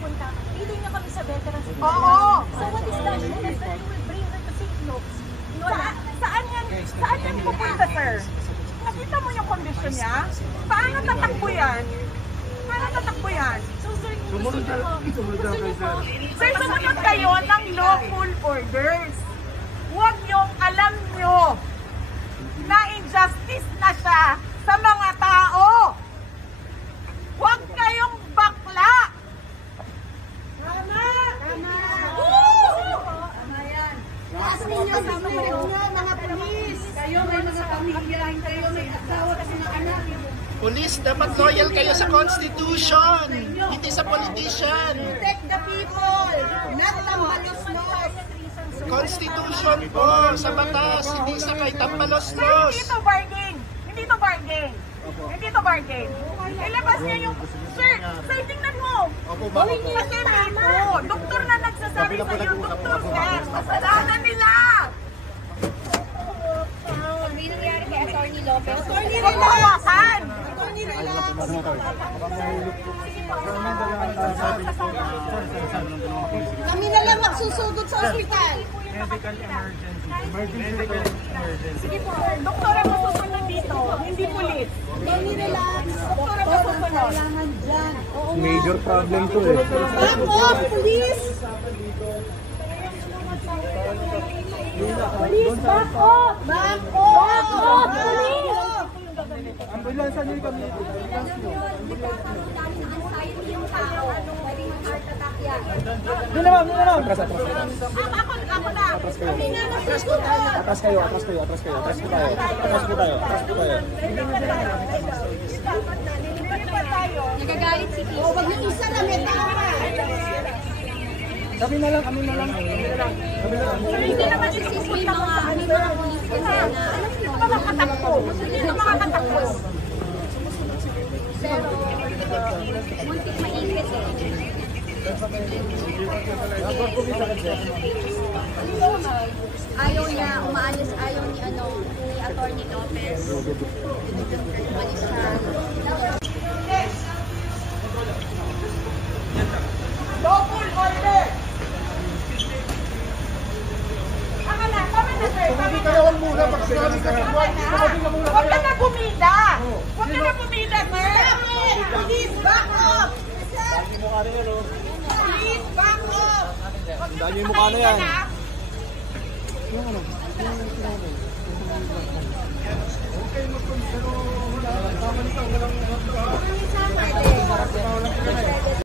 pupunta. Hindi niya kami sa veterans. Oo. So what is that? That you will bring her to St. Luke's. Saan yan pupunta, sir? Nakita mo yung kondisyon niya? Paano tatakbo yan? Paano tatakbo yan? So sir, sumunod na kayo, sir. Sir, sumunod kayo ng lawful orders. Huwag yung alam nyo na injustice na siya sa mga tao. Huwag kayong bakla. Tama! Tama! Tama yan. Lakas ninyo sa mga pulis. Kayo may mga pamilya, kayo may asawa kasi ng anak. Police, dapat loyal kayo sa Constitution, hindi sa politician. Protect the people, not tambalos-los. Constitution po, sa batas, hindi sa kay Sir, tampalos-los. hindi to bargain. Hindi to bargain. Hindi to bargain. Ilabas niyo yung... Sir, tingnan mo. Gawin niyo kasi po. Doktor na nagsasabi sa iyo, doktor ka. Kasalanan nila. May nangyari kay Atty. Lopez. Huwag mo hawakan. Kami na lang magsusugod sa ospital. Sige po, doktor ang masusunod dito, hindi pulis. Don't relax. Doktor ang masusunod. Major problem to eh. Back off, police! Police, back off! Back off! Police! Ambulansa niyo kami. Doon na ma'am, doon na ma'am. Atras Ako na. po tayo. Atras po tayo. Nagagalit si Chris. Huwag yung isa na may tama. Kami na lang. Hindi naman isusunod May mga police kasi na Hindi ka makakatakbo. Hindi ka makakatakbo. pero muntik maingit eh. Ayaw niya umaalis, ayaw ni Atty. Lopez. Umalis siya. Double order! Tama na, sir. Huwag ka na bumida! Sir! Please, back off! Please, back off! Tandaan niyo yung mukha na yan. Okay,